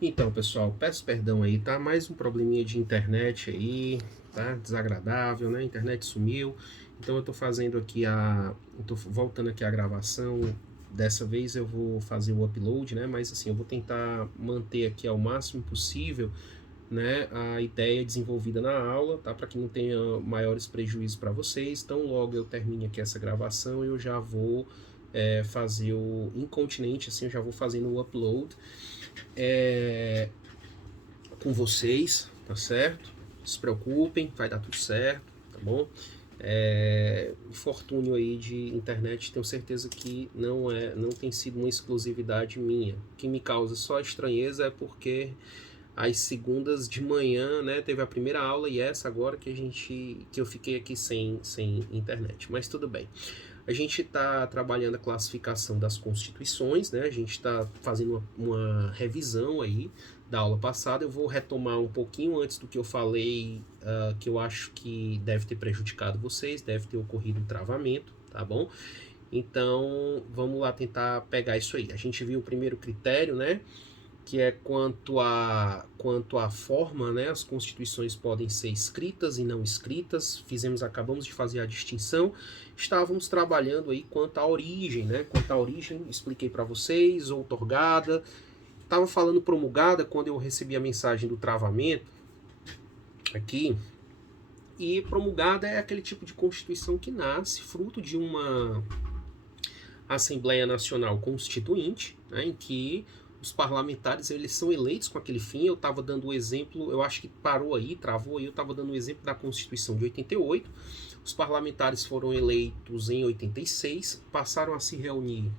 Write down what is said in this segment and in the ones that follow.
Então, pessoal, peço perdão aí, tá? Mais um probleminha de internet aí, tá? Desagradável, né? A internet sumiu. Então eu tô fazendo aqui eu tô voltando aqui a gravação. Dessa vez eu vou fazer o upload, né? Mas assim, eu vou tentar manter aqui ao máximo possível, né, a ideia desenvolvida na aula, tá? Para que não tenha maiores prejuízos para vocês. Então, logo eu termine aqui essa gravação, eu já vou fazer o incontinente, assim, eu já vou fazendo o upload com vocês, tá certo? Não se preocupem, vai dar tudo certo, tá bom? Infortúnio aí de internet, tenho certeza que não tem sido uma exclusividade minha. O que me causa só estranheza é porque às segundas de manhã, né, teve a primeira aula e essa agora que eu fiquei aqui sem internet, mas tudo bem. A gente está trabalhando a classificação das constituições, né? A gente está fazendo uma revisão aí da aula passada. Eu vou retomar um pouquinho antes do que eu falei, que eu acho que deve ter prejudicado vocês, deve ter ocorrido um travamento, tá bom? Então, vamos lá tentar pegar isso aí. A gente viu o primeiro critério, né? Que é quanto à forma, né? As constituições podem ser escritas e não escritas. Acabamos de fazer a distinção. Estávamos trabalhando aí quanto à origem, né? Quanto à origem, expliquei para vocês, outorgada. Estava falando promulgada quando eu recebi a mensagem do travamento aqui. E promulgada é aquele tipo de constituição que nasce fruto de uma Assembleia Nacional Constituinte, né, em que os parlamentares eles são eleitos com aquele fim. Eu estava dando o exemplo, eu acho que parou aí, travou aí, eu estava dando o exemplo da Constituição de 88. Os parlamentares foram eleitos em 86, passaram a se reunir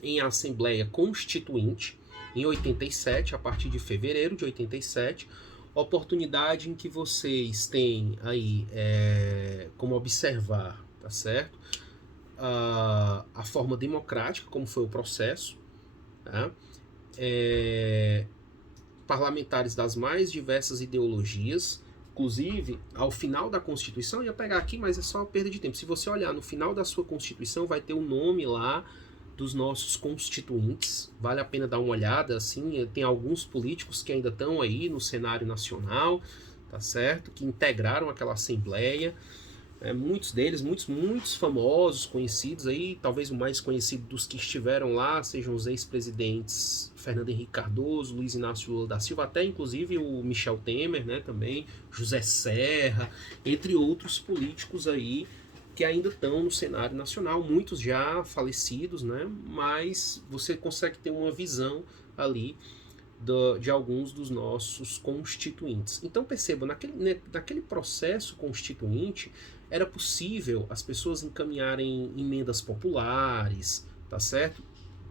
em Assembleia Constituinte em 87, a partir de fevereiro de 87, oportunidade em que vocês têm aí como observar, tá certo? A forma democrática, como foi o processo, tá? Parlamentares das mais diversas ideologias. Inclusive, ao final da Constituição, eu ia pegar aqui, mas é só uma perda de tempo. Se você olhar no final da sua Constituição, vai ter o nome lá dos nossos constituintes. Vale a pena dar uma olhada, assim, tem alguns políticos que ainda estão aí no cenário nacional, tá certo? Que integraram aquela Assembleia. Muitos deles, muitos famosos, conhecidos aí, talvez o mais conhecido dos que estiveram lá sejam os ex-presidentes Fernando Henrique Cardoso, Luiz Inácio Lula da Silva, até inclusive o Michel Temer, né, também, José Serra, entre outros políticos aí que ainda estão no cenário nacional, muitos já falecidos, né, mas você consegue ter uma visão ali de alguns dos nossos constituintes. Então perceba, naquele processo constituinte era possível as pessoas encaminharem emendas populares, tá certo?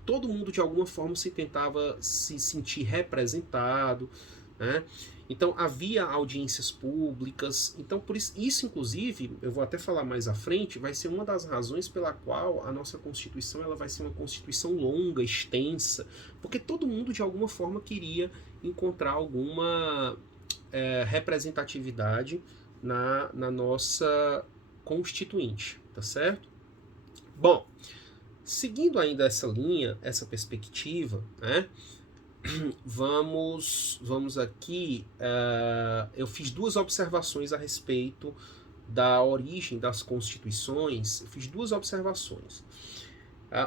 Todo mundo de alguma forma se tentava se sentir representado, né? Então havia audiências públicas. Então por isso inclusive, eu vou até falar mais à frente, vai ser uma das razões pela qual a nossa Constituição ela vai ser uma Constituição longa, extensa, porque todo mundo de alguma forma queria encontrar alguma representatividade na nossa Constituinte, tá certo? Bom, seguindo ainda essa linha, essa perspectiva, né? Vamos aqui. Eu fiz duas observações a respeito da origem das constituições. Eu fiz duas observações.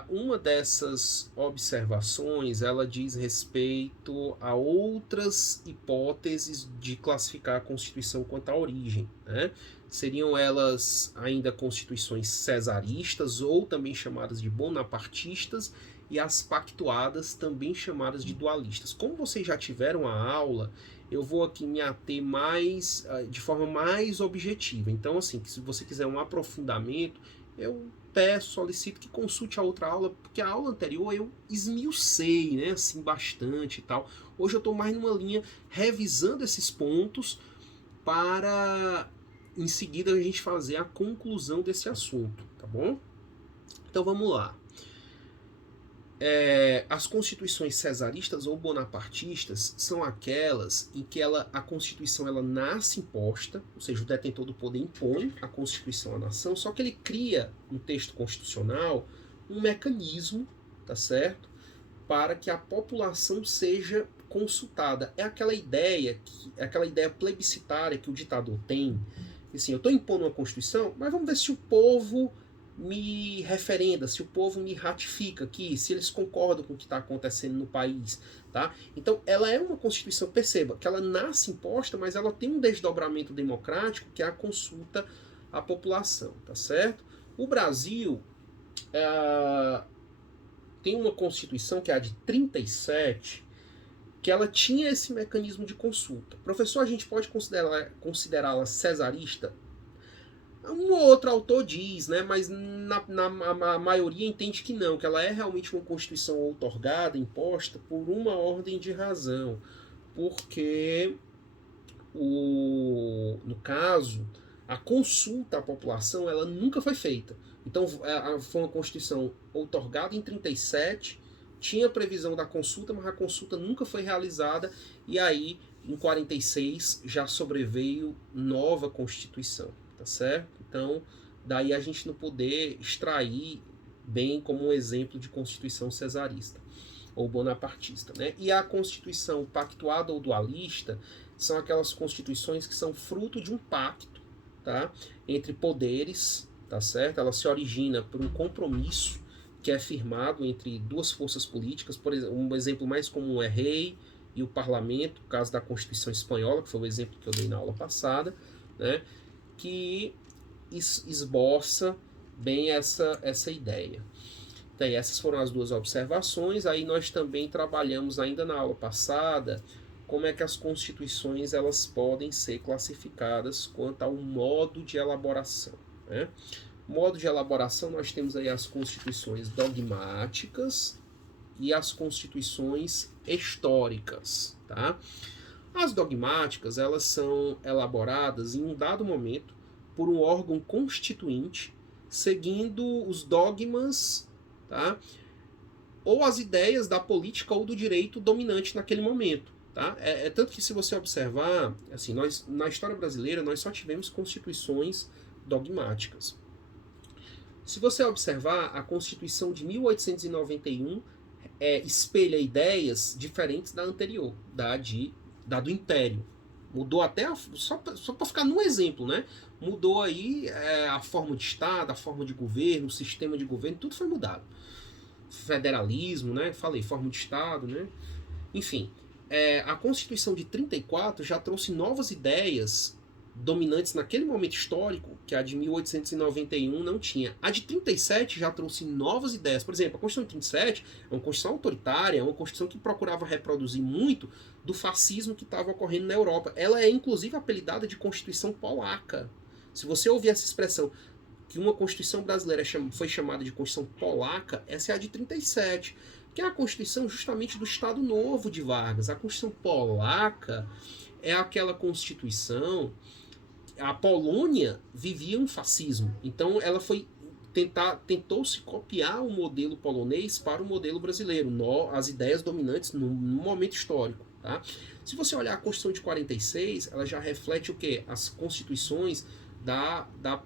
Uma dessas observações ela diz respeito a outras hipóteses de classificar a Constituição quanto à origem, né? Seriam elas ainda constituições cesaristas, ou também chamadas de bonapartistas, e as pactuadas, também chamadas de dualistas. Como vocês já tiveram a aula, eu vou aqui me ater de forma mais objetiva. Então, assim, se você quiser um aprofundamento, eu solicito que consulte a outra aula, porque a aula anterior eu esmiucei, né, assim, bastante e tal. Hoje eu estou mais numa linha revisando esses pontos para em seguida a gente fazer a conclusão desse assunto, tá bom? Então vamos lá. As constituições cesaristas ou bonapartistas são aquelas em que a Constituição ela nasce imposta, ou seja, o detentor do poder impõe a Constituição à nação, só que ele cria no texto constitucional um mecanismo, tá certo? para que a população seja consultada. É aquela ideia plebiscitária que o ditador tem. Assim, eu estou impondo uma Constituição, mas vamos ver se o povo me referenda, se o povo me ratifica aqui, se eles concordam com o que está acontecendo no país. Tá? Então, ela é uma Constituição, perceba, que ela nasce imposta, mas ela tem um desdobramento democrático, que é a consulta à população. Tá certo? O Brasil tem uma Constituição, que é a de 37, que ela tinha esse mecanismo de consulta. Professor, a gente pode considerá-la cesarista? Um ou outro autor diz, né, mas a maioria entende que não, que ela é realmente uma Constituição outorgada, imposta por uma ordem de razão. Porque, no caso, a consulta à população ela nunca foi feita. Então, foi uma Constituição outorgada em 37, tinha previsão da consulta, mas a consulta nunca foi realizada, e aí, em 46, já sobreveio nova Constituição, tá certo? Então, daí a gente não poder extrair bem como um exemplo de Constituição cesarista ou bonapartista, né? E a Constituição pactuada ou dualista são aquelas constituições que são fruto de um pacto, tá? Entre poderes, tá certo? Ela se origina por um compromisso que é firmado entre duas forças políticas. Por exemplo, um exemplo mais comum é rei e o parlamento, no caso da Constituição Espanhola, que foi o exemplo que eu dei na aula passada, né? Que esboça bem essa ideia. Então, essas foram as duas observações. Aí nós também trabalhamos ainda na aula passada como é que as constituições elas podem ser classificadas quanto ao modo de elaboração, né? Modo de elaboração, nós temos aí as constituições dogmáticas e as constituições históricas, tá? As dogmáticas, elas são elaboradas em um dado momento por um órgão constituinte, seguindo os dogmas, tá? Ou as ideias da política ou do direito dominante naquele momento. Tá? Tanto que, se você observar, assim, nós, na história brasileira, nós só tivemos constituições dogmáticas. Se você observar, a Constituição de 1891 espelha ideias diferentes da anterior, da do Império. Mudou até, só para ficar num exemplo, né? Mudou aí a forma de Estado, a forma de governo, o sistema de governo, tudo foi mudado. Federalismo, né? Falei, forma de Estado, né? Enfim, a Constituição de 34 já trouxe novas ideias dominantes naquele momento histórico, que a de 1891 não tinha. A de 37 já trouxe novas ideias. Por exemplo, a Constituição de 37 é uma Constituição autoritária, é uma Constituição que procurava reproduzir muito do fascismo que estava ocorrendo na Europa. Ela é, inclusive, apelidada de Constituição Polaca. Se você ouvir essa expressão, que uma Constituição brasileira foi chamada de Constituição Polaca, essa é a de 37, que é a Constituição justamente do Estado Novo de Vargas. A Constituição Polaca é aquela Constituição... A Polônia vivia um fascismo, então ela tentou-se copiar o modelo polonês para o modelo brasileiro, as ideias dominantes no momento histórico. Tá? Se você olhar a Constituição de 46, ela já reflete o quê? As constituições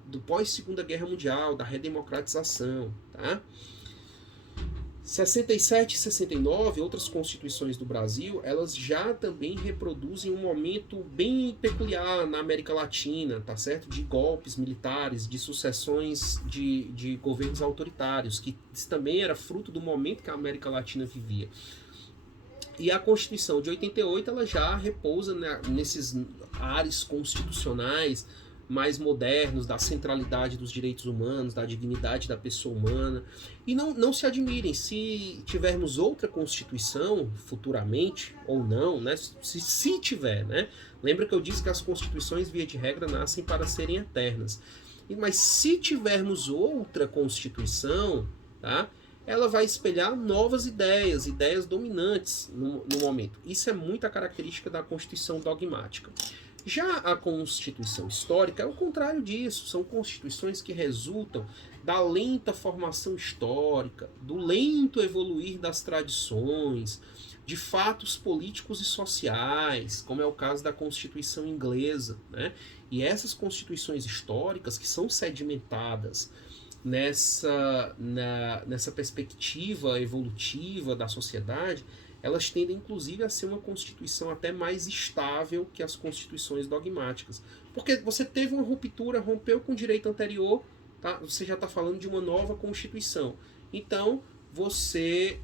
do pós-Segunda Guerra Mundial, da redemocratização. Tá? 67 e 69, outras constituições do Brasil, elas já também reproduzem um momento bem peculiar na América Latina, tá certo? De golpes militares, de sucessões de governos autoritários, que também era fruto do momento que a América Latina vivia. E a Constituição de 88, ela já repousa nesses ares constitucionais mais modernos, da centralidade dos direitos humanos, da dignidade da pessoa humana. E não se admirem, se tivermos outra Constituição futuramente, ou não, né? Se tiver, né? Lembra que eu disse que as Constituições, via de regra, nascem para serem eternas. Mas se tivermos outra Constituição, tá? Ela vai espelhar novas ideias dominantes no momento. Isso é muita característica da Constituição dogmática. Já a Constituição histórica é o contrário disso, são constituições que resultam da lenta formação histórica, do lento evoluir das tradições, de fatos políticos e sociais, como é o caso da Constituição inglesa, né? E essas constituições históricas, que são sedimentadas nessa perspectiva evolutiva da sociedade, elas tendem inclusive a ser uma constituição até mais estável que as constituições dogmáticas. Porque você teve uma ruptura, rompeu com o direito anterior, tá? Você já está falando de uma nova constituição. Então, você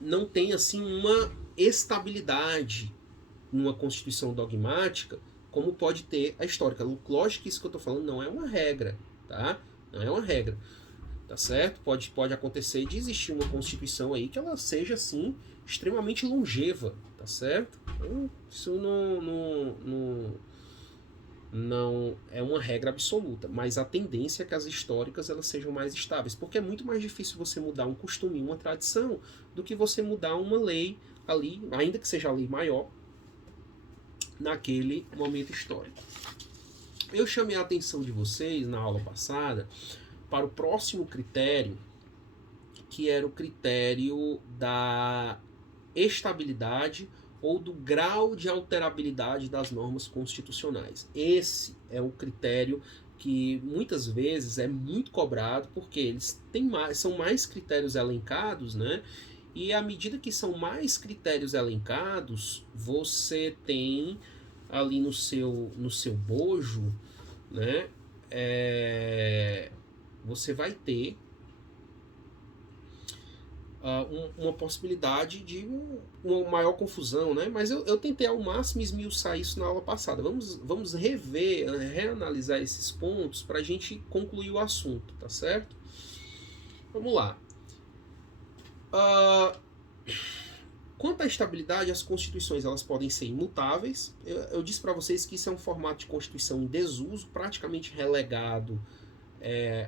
não tem assim uma estabilidade numa constituição dogmática como pode ter a histórica. Lógico que isso que eu estou falando não é uma regra, tá? Não é uma regra, tá certo? Pode acontecer de existir uma constituição aí que ela seja assim extremamente longeva, tá certo? Então, isso não é uma regra absoluta, mas a tendência é que as históricas elas sejam mais estáveis, porque é muito mais difícil você mudar um costume, uma tradição, do que você mudar uma lei ali, ainda que seja a lei maior, naquele momento histórico. Eu chamei a atenção de vocês na aula passada para o próximo critério, que era o critério da estabilidade ou do grau de alterabilidade das normas constitucionais. Esse é o critério que muitas vezes é muito cobrado, porque eles são mais critérios elencados, né? E à medida que são mais critérios elencados, você tem ali no seu bojo, né? Você vai ter uma possibilidade de uma maior confusão, né? Mas eu tentei ao máximo esmiuçar isso na aula passada. Vamos reanalisar esses pontos para a gente concluir o assunto, tá certo? Vamos lá. Quanto à estabilidade, as constituições elas podem ser imutáveis. Eu disse para vocês que isso é um formato de constituição em desuso, praticamente relegado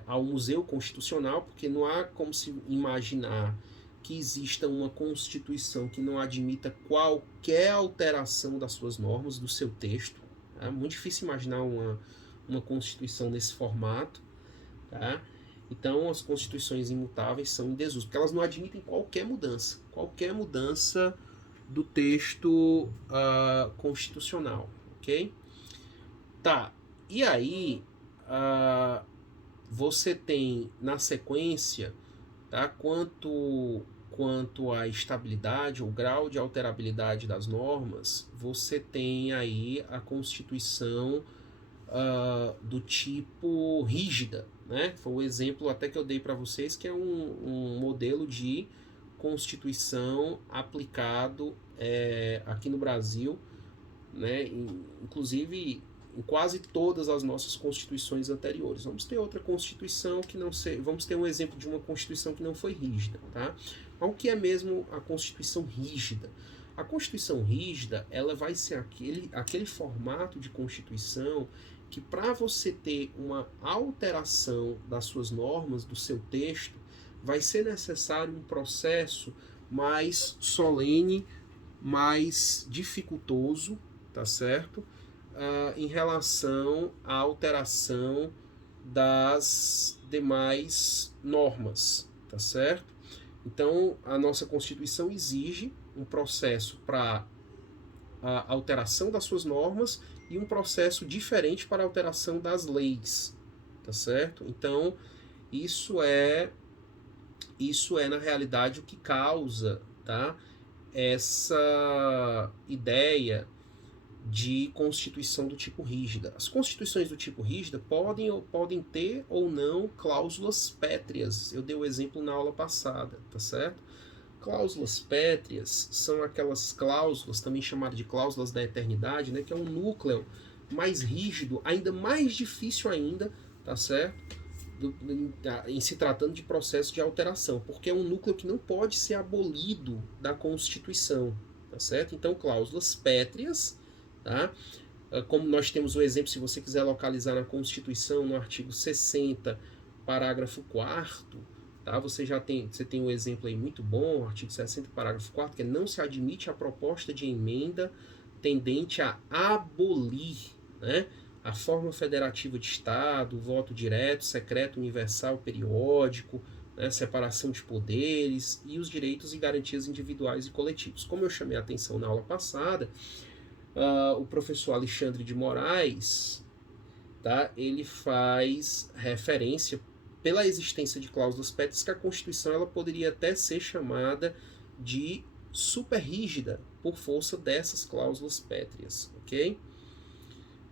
ao Museu Constitucional, porque não há como se imaginar que exista uma Constituição que não admita qualquer alteração das suas normas, do seu texto. É muito difícil imaginar uma Constituição nesse formato. Tá? Então, as constituições imutáveis são em desuso, porque elas não admitem qualquer mudança do texto constitucional, ok? Tá, e aí você tem na sequência, tá, quanto à estabilidade, o grau de alterabilidade das normas, você tem aí a Constituição do tipo rígida, né? Foi o exemplo até que eu dei para vocês, que é um modelo de Constituição aplicado aqui no Brasil, né? Inclusive em quase todas as nossas constituições anteriores. Vamos ter outra constituição que não sei, vamos ter um exemplo de uma constituição que não foi rígida, tá? Mas o que é mesmo a constituição rígida? A constituição rígida, ela vai ser aquele formato de constituição que, para você ter uma alteração das suas normas, do seu texto, vai ser necessário um processo mais solene, mais dificultoso, tá certo? Em relação à alteração das demais normas, tá certo? Então, a nossa Constituição exige um processo para a alteração das suas normas e um processo diferente para a alteração das leis, tá certo? Então, isso é na realidade o que causa, tá, essa ideia de constituição do tipo rígida. As constituições do tipo rígida podem ter ou não cláusulas pétreas. Eu dei o exemplo na aula passada, tá certo? Cláusulas pétreas são aquelas cláusulas, também chamadas de cláusulas da eternidade, né, que é um núcleo mais rígido, ainda mais difícil ainda, tá certo? Em se tratando de processo de alteração, porque é um núcleo que não pode ser abolido da Constituição, tá certo? Então, cláusulas pétreas, tá? Como nós temos o exemplo, se você quiser localizar na Constituição, no artigo 60, parágrafo 4º, tá? Você tem um exemplo aí muito bom, artigo 60, parágrafo 4º, que é: não se admite a proposta de emenda tendente a abolir, né, a forma federativa de Estado, o voto direto, secreto, universal, periódico, né, separação de poderes e os direitos e garantias individuais e coletivos. Como eu chamei a atenção na aula passada, o professor Alexandre de Moraes, tá, ele faz referência pela existência de cláusulas pétreas, que a Constituição ela poderia até ser chamada de super rígida por força dessas cláusulas pétreas, ok?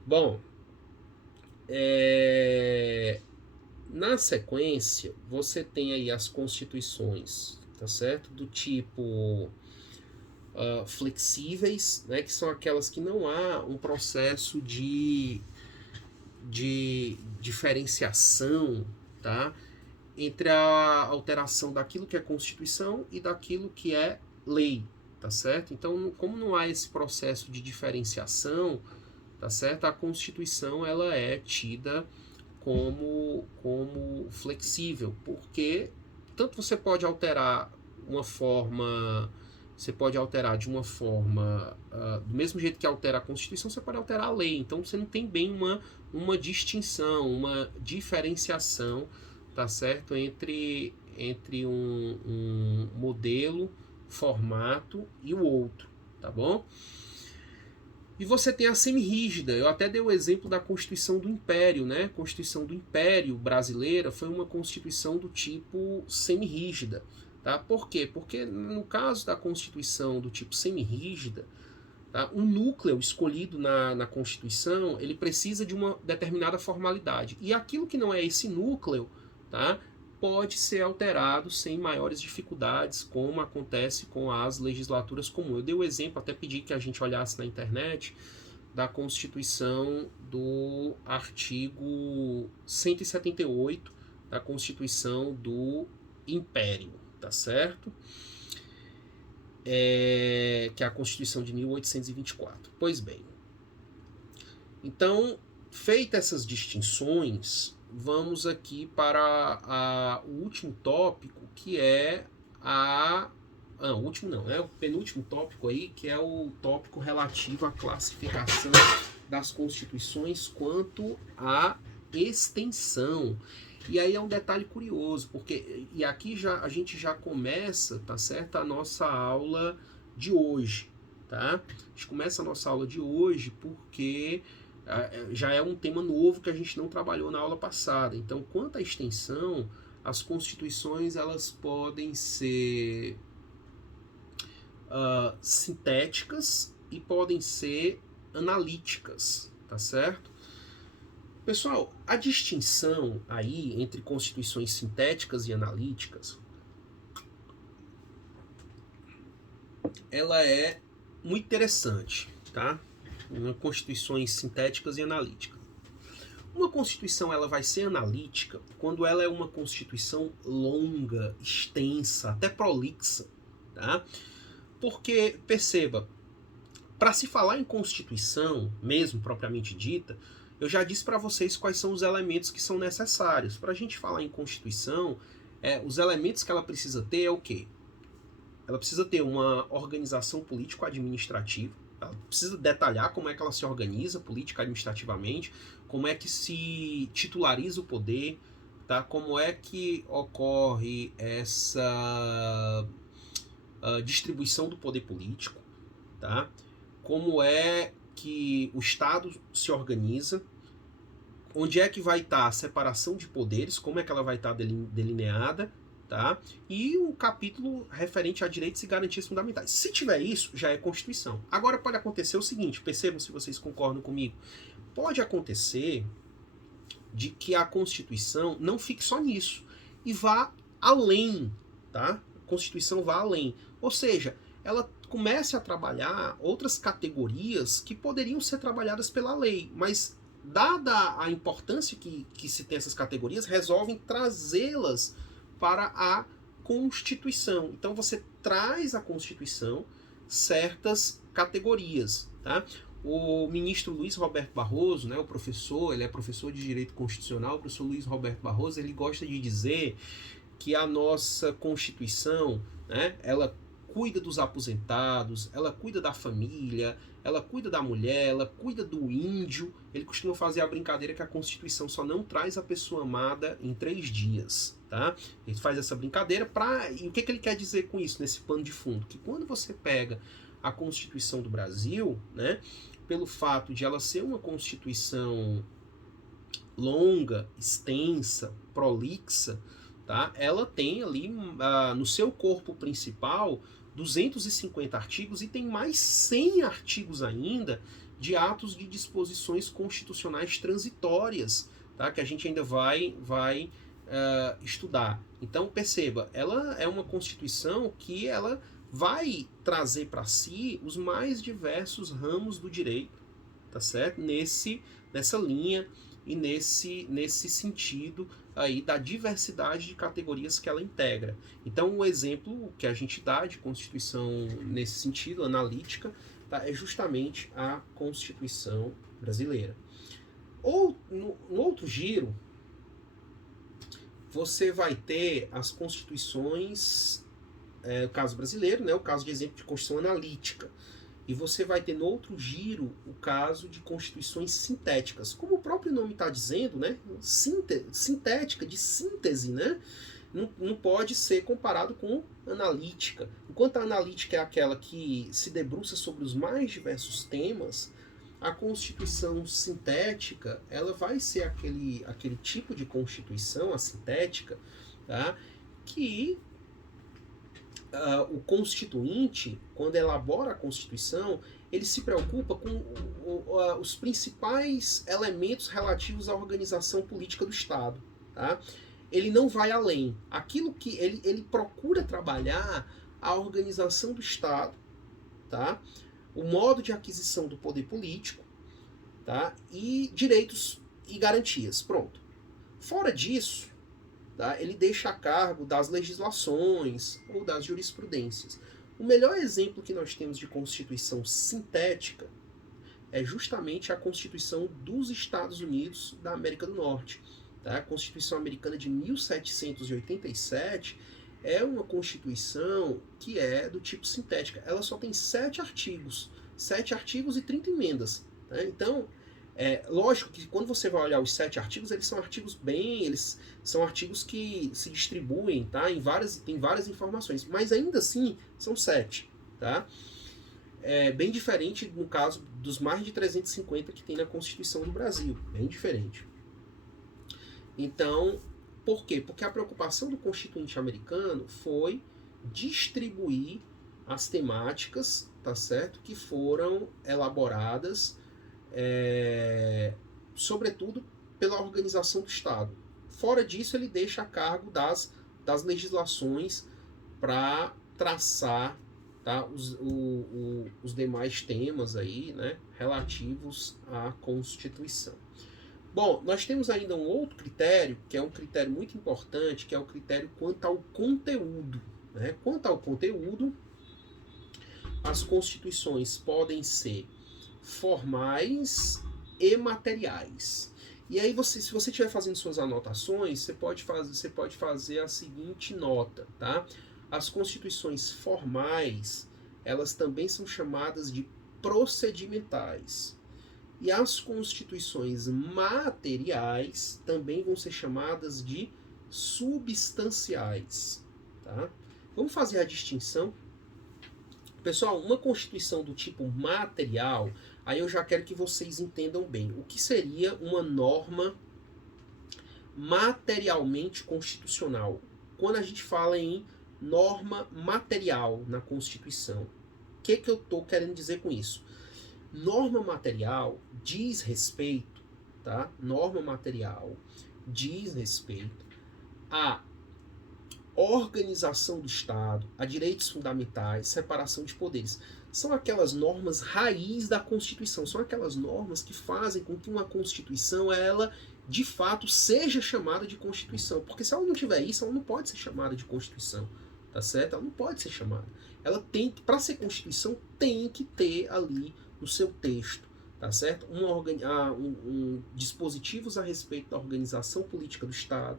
Bom, na sequência, você tem aí as constituições, tá certo? Do tipo flexíveis, né? Que são aquelas que não há um processo de diferenciação, tá? Entre a alteração daquilo que é Constituição e daquilo que é lei, tá certo? Então, como não há esse processo de diferenciação, tá certo? A Constituição ela é tida como flexível, porque tanto você pode alterar uma forma, você pode alterar de uma forma, do mesmo jeito que altera a Constituição, você pode alterar a lei. Então você não tem bem uma distinção, uma diferenciação, tá certo? Entre um modelo, formato e o outro, tá bom? E você tem a semirrígida. Eu até dei o exemplo da Constituição do Império, né? A Constituição do Império brasileira foi uma Constituição do tipo semirrígida. Tá? Por quê? Porque no caso da Constituição do tipo semirrígida, tá? Um núcleo escolhido na Constituição, ele precisa de uma determinada formalidade. E aquilo que não é esse núcleo, tá? Pode ser alterado sem maiores dificuldades, como acontece com as legislaturas comuns. Eu dei o exemplo, até pedi que a gente olhasse na internet, da Constituição do artigo 178 da Constituição do Império, tá certo? Que é a Constituição de 1824. Pois bem, então, feitas essas distinções, vamos aqui para o último tópico, que é o último não, é o penúltimo tópico aí, que é o tópico relativo à classificação das constituições quanto à extensão. E aí é um detalhe curioso, porque e aqui a gente já começa, tá certo, a nossa aula de hoje, tá? A gente começa a nossa aula de hoje porque já é um tema novo que a gente não trabalhou na aula passada. Então, quanto à extensão, as constituições elas podem ser sintéticas e podem ser analíticas, tá certo? Pessoal, a distinção aí entre constituições sintéticas e analíticas, ela é muito interessante, tá? Constituições sintéticas e analíticas. Uma constituição ela vai ser analítica quando ela é uma constituição longa, extensa, até prolixa, tá? Porque, perceba, para se falar em constituição, mesmo propriamente dita, eu já disse para vocês quais são os elementos que são necessários. Para a gente falar em constituição, os elementos que ela precisa ter é o quê? Ela precisa ter uma organização político-administrativa. Ela precisa detalhar como é que ela se organiza político-administrativamente, como é que se titulariza o poder, tá? Como é que ocorre essa distribuição do poder político, tá? Como é que o Estado se organiza, onde é que vai estar a separação de poderes, como é que ela vai estar delineada, tá? E um capítulo referente a direitos e garantias fundamentais. Se tiver isso, já é Constituição. Agora pode acontecer o seguinte, percebam se vocês concordam comigo, pode acontecer de que a Constituição não fique só nisso e vá além, tá? A Constituição vá além, ou seja, ela comece a trabalhar outras categorias que poderiam ser trabalhadas pela lei, mas dada a importância que se tem essas categorias, resolvem trazê-las para a Constituição. Então você traz à Constituição certas categorias, tá? O ministro Luiz Roberto Barroso, né, o professor, ele é professor de Direito Constitucional, o professor Luiz Roberto Barroso, ele gosta de dizer que a nossa Constituição, né, ela cuida dos aposentados, ela cuida da família, ela cuida da mulher, ela cuida do índio. Ele costuma fazer a brincadeira que a Constituição só não traz a pessoa amada em 3 dias, tá? Ele faz essa brincadeira e o que ele quer dizer com isso, nesse pano de fundo? Que quando você pega a Constituição do Brasil, né, pelo fato de ela ser uma Constituição longa, extensa, prolixa, tá? Ela tem ali no seu corpo principal 250 artigos e tem mais 100 artigos ainda de atos de disposições constitucionais transitórias, tá? Que a gente ainda vai estudar. Então perceba, ela é uma Constituição que ela vai trazer para si os mais diversos ramos do direito, tá certo? Nessa linha e nesse sentido aí da diversidade de categorias que ela integra. Então, o exemplo que a gente dá de Constituição nesse sentido, analítica, tá, é justamente a Constituição brasileira. Ou, no outro giro, você vai ter as constituições, o caso brasileiro, né, o caso de exemplo de Constituição analítica. E você vai ter no outro giro o caso de constituições sintéticas. Como o próprio nome está dizendo, né? Sintética, de síntese, né? Não pode ser comparado com analítica. Enquanto a analítica é aquela que se debruça sobre os mais diversos temas, a constituição sintética ela vai ser aquele tipo de constituição, a sintética, tá? Que o constituinte, quando elabora a Constituição, ele se preocupa com os principais elementos relativos à organização política do Estado. Tá? Ele não vai além. Aquilo que ele procura trabalhar a organização do Estado, tá? O modo de aquisição do poder político, tá? E direitos e garantias. Pronto. Fora disso, tá? Ele deixa a cargo das legislações ou das jurisprudências. O melhor exemplo que nós temos de Constituição sintética é justamente a Constituição dos Estados Unidos da América do Norte. Tá? A Constituição Americana de 1787 é uma Constituição que é do tipo sintética. Ela só tem 7 artigos e 30 emendas. Tá? Então, lógico que quando você vai olhar os 7 artigos, eles são artigos que se distribuem, tá? Tem várias informações, mas ainda assim são 7, tá? É bem diferente no caso dos mais de 350 que tem na Constituição do Brasil, bem diferente. Então, por quê? Porque a preocupação do constituinte americano foi distribuir as temáticas, tá certo? Que foram elaboradas sobretudo pela organização do Estado. Fora disso, ele deixa a cargo das legislações para traçar, tá, os demais temas aí, né, relativos à Constituição. Bom, nós temos ainda um outro critério, que é um critério muito importante, que é o critério quanto ao conteúdo. Né? Quanto ao conteúdo, as constituições podem ser formais e materiais. E aí, se você estiver fazendo suas anotações, você pode fazer a seguinte nota, tá? As constituições formais, elas também são chamadas de procedimentais. E as constituições materiais também vão ser chamadas de substanciais, tá? Vamos fazer a distinção. Pessoal, uma constituição do tipo material, aí eu já quero que vocês entendam bem. O que seria uma norma materialmente constitucional? Quando a gente fala em norma material na Constituição, o que eu estou querendo dizer com isso? Norma material diz respeito, tá? Norma material diz respeito a organização do Estado, a direitos fundamentais, separação de poderes. São aquelas normas raiz da Constituição, são aquelas normas que fazem com que uma Constituição, ela, de fato, seja chamada de Constituição. Porque se ela não tiver isso, ela não pode ser chamada de Constituição, tá certo? Ela não pode ser chamada. Ela tem, para ser Constituição, tem que ter ali no seu texto, tá certo? Dispositivos a respeito da organização política do Estado.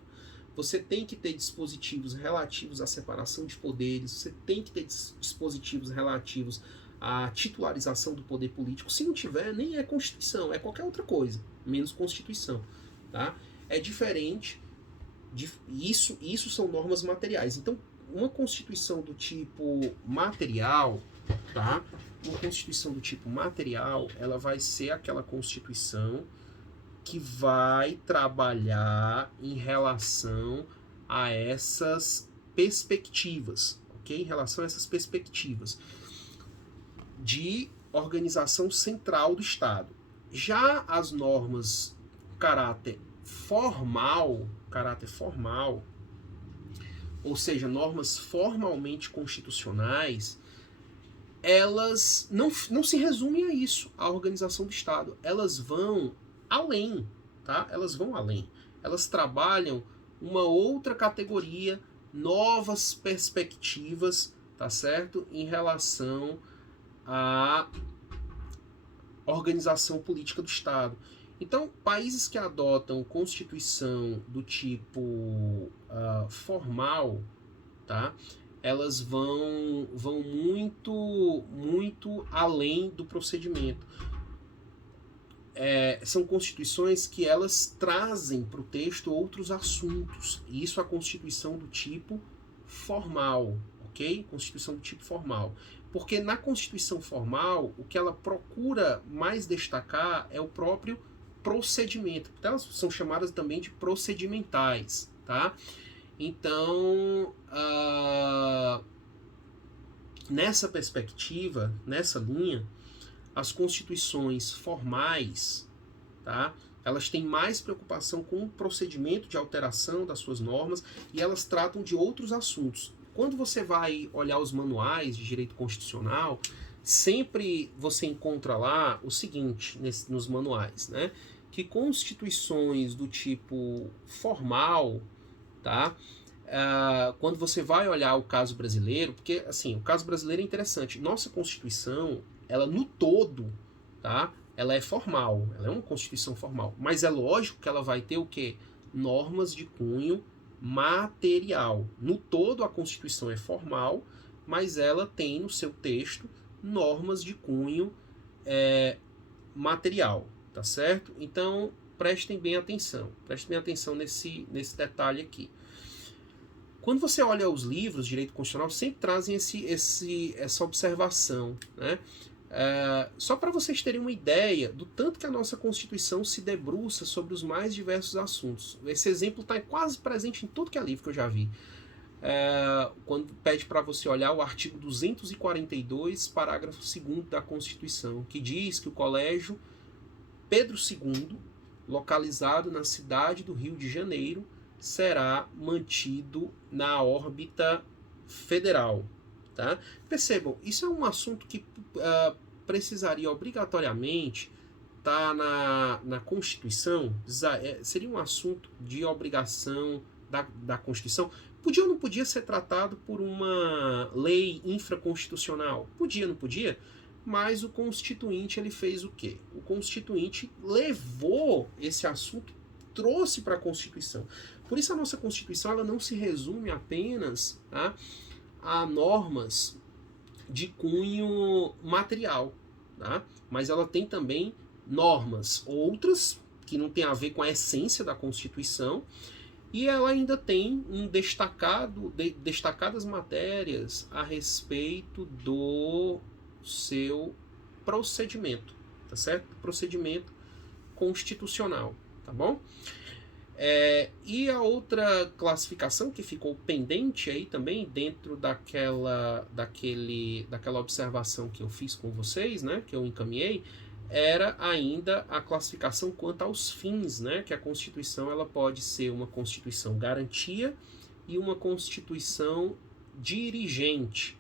Você tem que ter dispositivos relativos à separação de poderes, você tem que ter dispositivos relativos à titularização do poder político. Se não tiver, nem é Constituição, é qualquer outra coisa, menos Constituição. Tá? É diferente, isso são normas materiais. Então, uma Constituição do tipo material, tá? Uma Constituição do tipo material, ela vai ser aquela Constituição que vai trabalhar em relação a essas perspectivas, ok? Em relação a essas perspectivas de organização central do Estado. Já as normas caráter formal, ou seja, normas formalmente constitucionais, elas não se resumem a isso, a organização do Estado. Elas vão além, tá? Elas vão além. Elas trabalham uma outra categoria, novas perspectivas, tá certo? Em relação à organização política do Estado. Então, países que adotam constituição do tipo formal, tá? Elas vão muito além do procedimento. São constituições que elas trazem para o texto outros assuntos. E isso é a constituição do tipo formal, ok? Constituição do tipo formal. Porque na constituição formal, o que ela procura mais destacar é o próprio procedimento. Elas são chamadas também de procedimentais, tá? Então, nessa perspectiva, nessa linha, as constituições formais, tá? Elas têm mais preocupação com o procedimento de alteração das suas normas e elas tratam de outros assuntos. Quando você vai olhar os manuais de direito constitucional, sempre você encontra lá o seguinte, nos manuais, né? Que constituições do tipo formal, tá? Quando você vai olhar o caso brasileiro, porque assim, o caso brasileiro é interessante. Nossa Constituição, ela no todo, tá? Ela é formal, ela é uma Constituição formal, mas é lógico que ela vai ter o quê? Normas de cunho material. No todo a Constituição é formal, mas ela tem no seu texto normas de cunho material, tá certo? Então prestem bem atenção nesse detalhe aqui. Quando você olha os livros de direito constitucional, sempre trazem essa observação, né? Só para vocês terem uma ideia do tanto que a nossa Constituição se debruça sobre os mais diversos assuntos. Esse exemplo está quase presente em tudo que é livro que eu já vi. Quando pede para você olhar o artigo 242, parágrafo 2º da Constituição, que diz que o Colégio Pedro II, localizado na cidade do Rio de Janeiro, será mantido na órbita federal. Tá? Percebam, isso é um assunto que precisaria obrigatoriamente estar na Constituição, seria um assunto de obrigação da Constituição. Podia ou não podia ser tratado por uma lei infraconstitucional? Podia, não podia? Mas o Constituinte ele fez o quê? O Constituinte levou esse assunto, trouxe para a Constituição. Por isso a nossa Constituição ela não se resume apenas a normas de cunho material, tá? Mas ela tem também normas outras que não tem a ver com a essência da Constituição e ela ainda tem destacadas matérias a respeito do seu procedimento, tá certo? Procedimento constitucional, tá bom? E a outra classificação que ficou pendente aí também dentro daquela observação que eu fiz com vocês, né, que eu encaminhei, era ainda a classificação quanto aos fins, né, que a Constituição ela pode ser uma Constituição garantia e uma Constituição dirigente.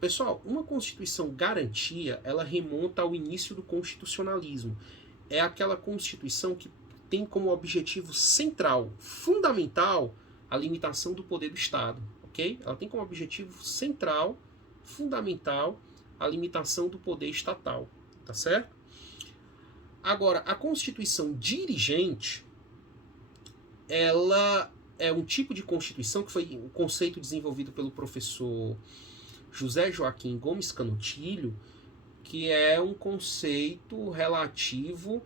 Pessoal, uma Constituição garantia, ela remonta ao início do constitucionalismo. É aquela Constituição que tem como objetivo central, fundamental, a limitação do poder do Estado, ok? Ela tem como objetivo central, fundamental, a limitação do poder estatal, tá certo? Agora, a Constituição dirigente, ela é um tipo de Constituição que foi um conceito desenvolvido pelo professor José Joaquim Gomes Canutilho, que é um conceito relativo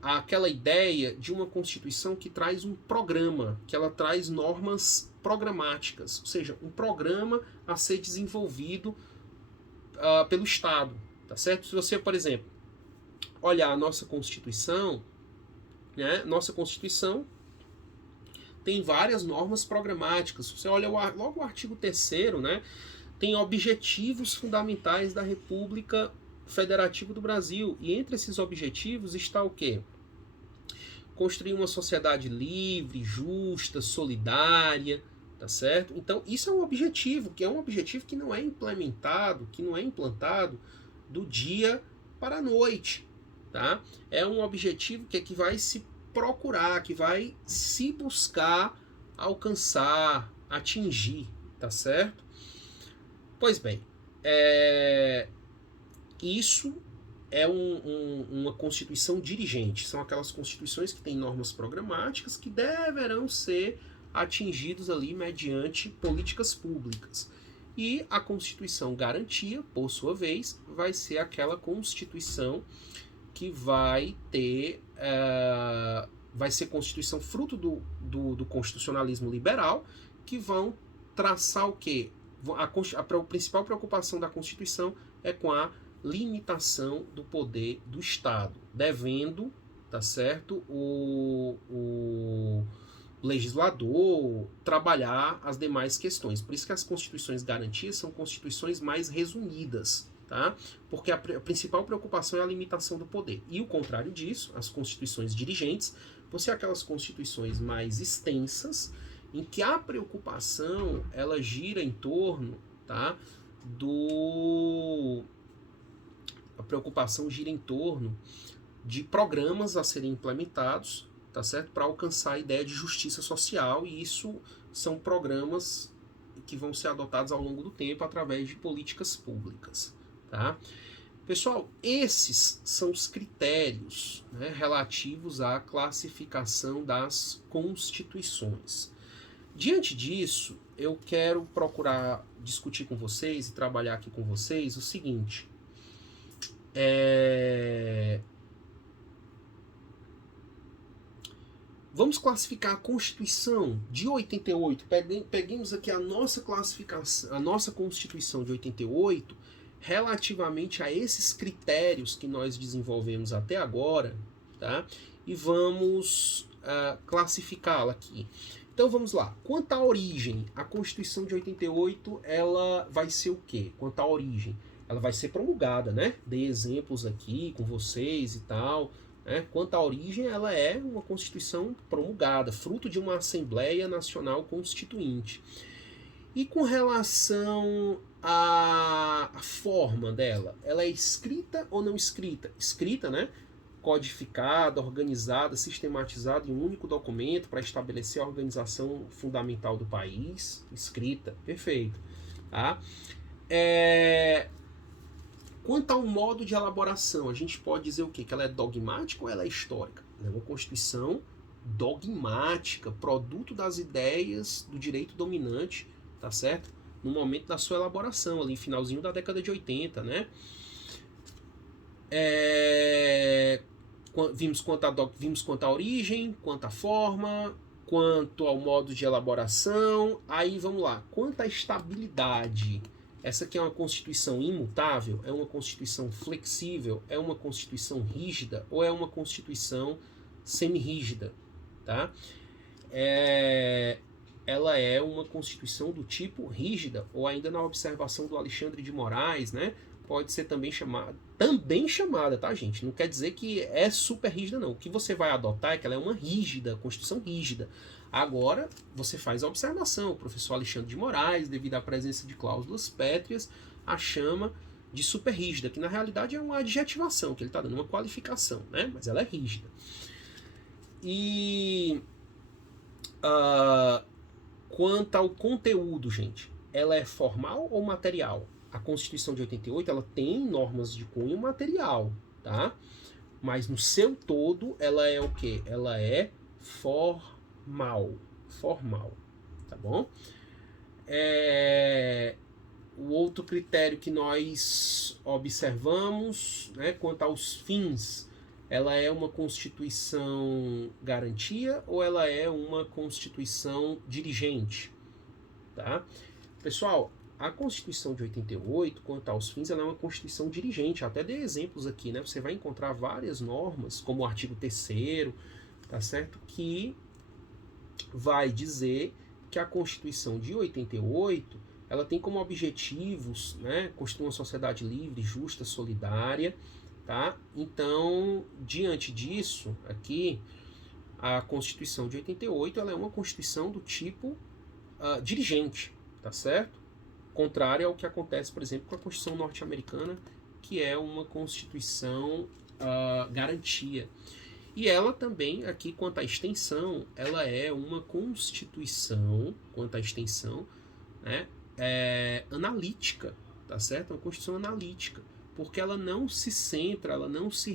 àquela ideia de uma Constituição que traz um programa, que ela traz normas programáticas, ou seja, um programa a ser desenvolvido pelo Estado, tá certo? Se você, por exemplo, olhar a nossa Constituição, né? Nossa Constituição tem várias normas programáticas. Você olha logo o artigo 3º, né? Tem objetivos fundamentais da República Federativa do Brasil. E entre esses objetivos está o quê? Construir uma sociedade livre, justa, solidária, tá certo? Então, isso é um objetivo, que não é implementado, que não é implantado do dia para a noite, tá? É um objetivo que vai se procurar, que vai se buscar alcançar, atingir, tá certo? Pois bem, isso é uma constituição dirigente. São aquelas constituições que têm normas programáticas que deverão ser atingidos ali mediante políticas públicas. E a Constituição Garantia, por sua vez, vai ser aquela Constituição que vai ser Constituição fruto do constitucionalismo liberal, que vão traçar o quê? A principal preocupação da Constituição é com a limitação do poder do Estado, devendo, tá certo, o legislador trabalhar as demais questões. Por isso que as constituições garantias são constituições mais resumidas, tá? Porque a principal preocupação é a limitação do poder. E o contrário disso, as constituições dirigentes, vão ser aquelas constituições mais extensas, em que a preocupação ela gira em torno, tá, a preocupação gira em torno de programas a serem implementados, tá certo, para alcançar a ideia de justiça social, e isso são programas que vão ser adotados ao longo do tempo através de políticas públicas, tá? Pessoal, esses são os critérios, né, relativos à classificação das constituições. Diante disso, eu quero procurar discutir com vocês e trabalhar aqui com vocês o seguinte. Vamos classificar a Constituição de 88. Peguemos aqui a nossa classificação, a nossa Constituição de 88, relativamente a esses critérios que nós desenvolvemos até agora, tá? E vamos classificá-la aqui. Então vamos lá. Quanto à origem, a Constituição de 88, ela vai ser o quê? Quanto à origem, ela vai ser promulgada, né? Dei exemplos aqui com vocês e tal, né? Quanto à origem, ela é uma Constituição promulgada, fruto de uma Assembleia Nacional Constituinte. E com relação à forma dela, ela é escrita ou não escrita? Escrita, né? Codificada, organizada, sistematizada em um único documento para estabelecer a organização fundamental do país. Escrita, perfeito. Tá? Quanto ao modo de elaboração, a gente pode dizer o quê? Que ela é dogmática ou ela é histórica? Ela é uma Constituição dogmática, produto das ideias do direito dominante, tá certo? No momento da sua elaboração, ali finalzinho da década de 80, né? Vimos quanto à origem, quanto à forma, quanto ao modo de elaboração. Aí vamos lá, quanto à estabilidade. Essa aqui é uma Constituição imutável? É uma Constituição flexível? É uma Constituição rígida? Ou é uma Constituição semi-rígida? Tá? Ela é uma Constituição do tipo rígida, ou ainda na observação do Alexandre de Moraes, né? Pode ser também chamada, tá, gente? Não quer dizer que é super rígida, não. O que você vai adotar é que ela é uma Constituição rígida. Agora, você faz a observação. O professor Alexandre de Moraes, devido à presença de cláusulas pétreas, a chama de super rígida, que na realidade é uma adjetivação, que ele está dando uma qualificação, né? Mas ela é rígida. E quanto ao conteúdo, gente, ela é formal ou material? A Constituição de 88, ela tem normas de cunho material, tá? Mas no seu todo, ela é o quê? Ela é formal, tá bom? O outro critério que nós observamos, né, quanto aos fins, ela é uma Constituição garantia ou ela é uma Constituição dirigente, tá? Pessoal, a Constituição de 88, quanto aos fins, ela é uma Constituição dirigente. Até dei exemplos aqui, né? Você vai encontrar várias normas, como o artigo 3º, tá certo? Que vai dizer que a Constituição de 88 ela tem como objetivos, né, construir uma sociedade livre, justa, solidária, tá? Então, diante disso, aqui, a Constituição de 88 ela é uma Constituição do tipo dirigente, tá certo? Contrário ao que acontece, por exemplo, com a Constituição norte-americana, que é uma Constituição garantia. E ela também, aqui, quanto à extensão, ela é uma Constituição, quanto à extensão, né, analítica, tá certo? Uma Constituição analítica, porque ela não se centra, ela não se